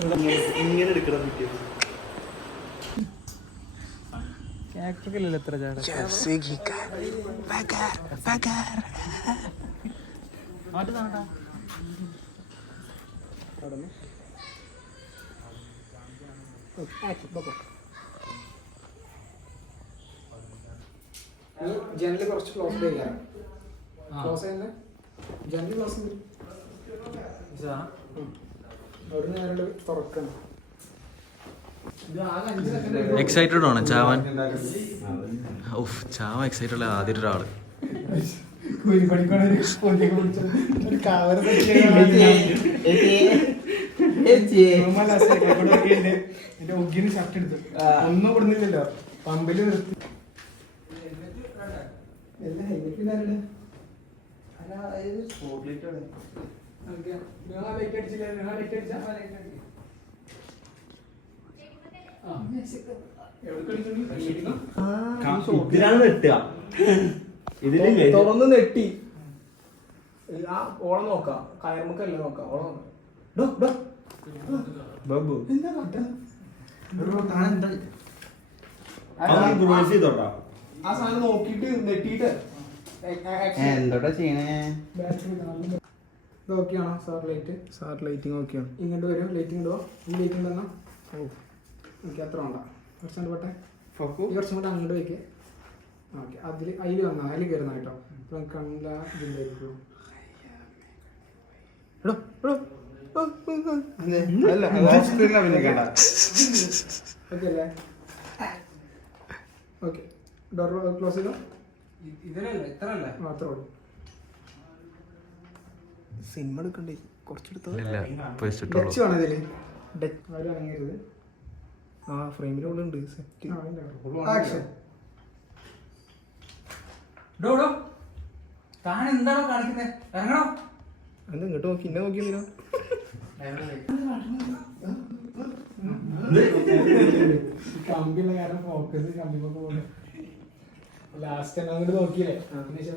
ഇങ്ങനെ എടുക്കണം വീഡിയോ. എത്ര ചാട ജനല് കുറച്ച് ക്ലോസ് ചെയ്യാം. ക്ലോസ് ചെയ്യുന്ന ജനല് ക്ലോസ് അവിടെ നേരെ തുറക്കണം. എക്സൈറ്റഡ് ആണ് ചാവാൻ. ചാവാൻ എക്സൈറ്റഡ് അല്ല ആദ്യം ഒരാള് ഷർട്ട് എടുത്തു ഒന്നും കൊടുന്നില്ലല്ലോ പമ്പില് നിർത്തി. ഇതിലാണ് നെട്ടുക. ഇതിലില്ലേ തുറന്ന് നെട്ടി ആ ഓളം നോക്കാം. കയർമുക്കല്ല നോക്കാം. ഓളം നോക്കാം. ബാബു എന്താ ആ സാധനം നോക്കിട്ട് നെട്ടിട്ട് എന്തോട്ടാ ചെയ്യണേ? ഇത് ഓക്കെയാണോ സാർ? ലൈറ്റിംഗ് ഓക്കെയാണ്. ഇങ്ങോട്ട് വരും. ലൈറ്റ് ഇങ്ങോട്ട് പോവാം. ഈ ലൈറ്റിംഗ് തന്നെ ഓക്കെ. അത്ര വേണ്ട. കുറച്ചുകൊണ്ട് പോട്ടെ. ഈ കുറച്ചും കൂടെ അങ്ങോട്ട് വയ്ക്കുക. ഓക്കെ. അതിൽ വന്നാൽ അതിൽ കയറുന്ന കേട്ടോ. ഇപ്പം കണ്ട ഇതിലായിരിക്കും. ഓക്കെ അല്ലേ? ഓക്കെ. ഡോർ ക്ലോസ് ചെയ്തോ. മാത്രമേ ഉള്ളൂ. സിനിമ എടുക്കണ്ടേ? കുറച്ചെടുത്തത് ഡച്ച് വേണം ഇതില്. ഡച്ച് ആരും അനങ്ങരുത്. ആ ഫ്രെയിമിലുള്ളുണ്ട് സെറ്റ്. എന്താണോ കാണിക്കുന്നത്? ഇറങ്ങണോ? അത് ഇങ്ങോട്ട് നോക്കി ഇന്നെ നോക്കിയോ? കമ്പിയുള്ള കാരണം ഫോക്കസ് കമ്പിപ്പോ പോകുന്നു. ലാസ്റ്റ് അങ്ങോട്ട് നോക്കിയില്ലേ?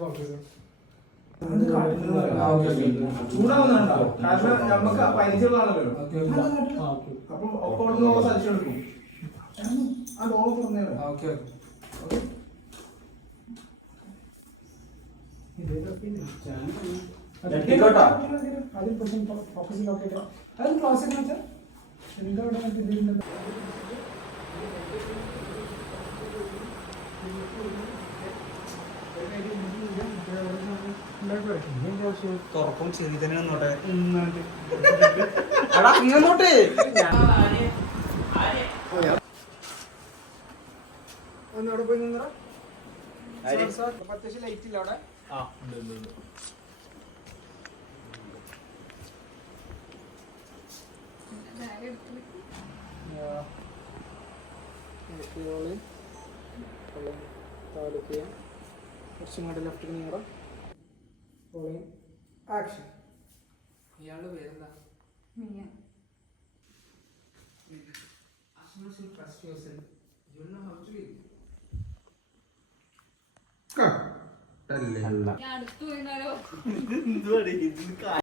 ഫോക്കസ് ചൂടാവുന്നുണ്ടോ? കാരണം നമുക്ക് 15 ആണല്ലോ. അപ്പം ഒപ്പം സജഷൻ എടുക്കും. ആ ഡോള് പറഞ്ഞേരാ. അത് ക്ലാസ് വെച്ചാൽ തുറക്കും ചെറിയ തന്നെ നിന്നോട്ടെ. അവിടെ പോയി നിന്നോ. അത്യാവശ്യം ലൈറ്റ് ഇല്ല അവിടെ. കുറച്ചും കൂടെ ലെഫ്റ്റ് നീങ്ങട. ആക്ഷൻ. ഇയാളുടെ പേരെന്താ? അടുത്തു